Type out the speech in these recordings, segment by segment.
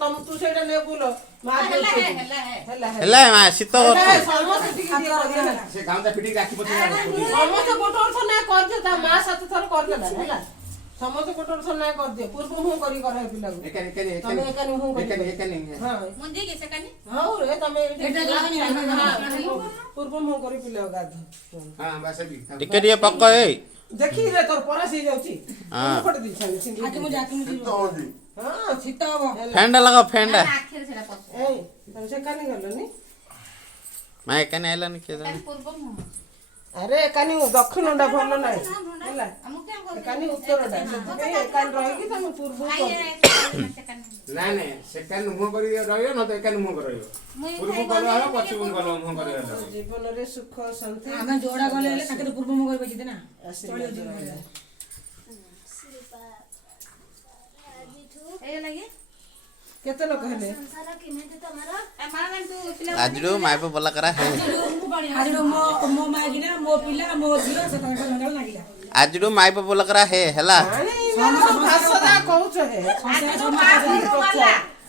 ତମ ତୁ ସେଇଟା ନେ ବୁଲ ମା ହେଲା ହେ ହେଲା ହେଲା ହେ ହେଲା ମା ଶୀତ କରୁଛି ସମସ୍ତେ ଟିକେ ଟିକେ କରିଦେଲା ସେ ଗାଉଁଟା ପିଟିକି ରାଖି ପଛେ ସମସ୍ତେ ଗୋଟେ ବର୍ଷ ନା କରିଦିଅ ତା ମା ସାତ ଥର କରିଦେଲା ହେଲା ସମସ୍ତେ ଗୋଟେ ବର୍ଷ ନା କରିଦିଅ ପୂର୍ବ ମୁଁ କରି କରେ ପିଲାକୁ ଏକାନି ତମେ ଏକାନି ମୁଁ କରି ଏକାନି ହଁ ମୁଞ୍ଜି କି ସେକାନି ହଉ ରେ ତମେ ଏଟା ଲାଗୁନି ପୂର୍ବ ମୁଁ କରି ପିଲାକୁ ଗାଧ ହଁ ବାସ ବି ଟିକେ ଟିକେ ପକ ଏଇ ଦେଖି ରେ ତୋର ପରାସ ହେଇଯାଉଛି ହଁ। ଫଟ ଦେଇଛାନି ସିଙ୍ଗି ହଁ ଶୀତ ହବ ଫେଣ୍ଡା ଲଗାଅ ଫେଣ୍ଡା ଆଖିରେ ସେଟା ପଶୁ ଏଇ ତମେ ସେ କାନି ଗଲନି ମା ଏକାନି ଆଇଲାନି କିଏ ଜାଣେ ପୂର୍ବ ମୁହଁ ଆରେ ଏକାନି ଦକ୍ଷିଣଟା ଭଲ ନାହିଁ ହେଲା ଆମକୁ କେମ କର ଏକାନି ଉତ୍ତରଟା ସେଥିପାଇଁ ଏକାନି ରହିକି ତମେ ପୂର୍ବ ସେକାନି ନାଇଁ ନାଇଁ ସେକାନି ମୁହଁ କରି ରହିବ ନ ତ ଏକାନି ମୁହଁ କରି ରହିବ ପୂର୍ବ ଗଲ ହବ ପଛକୁ ଗଲ ମୁହଁ କରି ରହିବ ଜୀବନରେ ସୁଖ ଶାନ୍ତି ଆମେ ଯୋଡା ଗଲେ ହେଲେ ତାଙ୍କର ପୂର୍ବ ମୁଗ କରିବେ ଜିତେ ନା ଏ ଲାଗି କେତେ ଲୋକ ହେଲେ ଆଜିରୁ ମାଇପ ବୋଲା କରା ହେ ଆଜିର ମୋ ମା କିନା ମୋ ପିଲା ମୋ ଝିଅ ସେ ତାଙ୍କ ଜଞ୍ଜାଳ ଲାଗିଲା ଆଜିରୁ ମାଇପ ବୋଲା କରା ହେ ହେଲା ଭାଷା କହୁଛ ହେ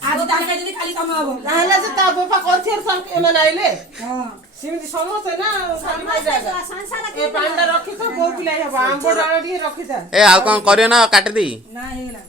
ଆଜି ତାରିଖ ଯଦି କାଲି କାମ ହବ ତାହେଲେ ଯେ ତା ବାପା କରିଥିବେ ଏମାନେ ଆଇଲେ ହଁ ସେମିତି ସମସ୍ତେ ନା ଏ ପାଣିଟା ରଖିଥା ବୋଉ ପିଲା ହବ ଆମ୍ବ ଡାଳ ଟିକେ ରଖିଥା ଏ ଆଉ କଣ କରିବ ନା କାଟିଦେଇ ନା ହେଇଗଲା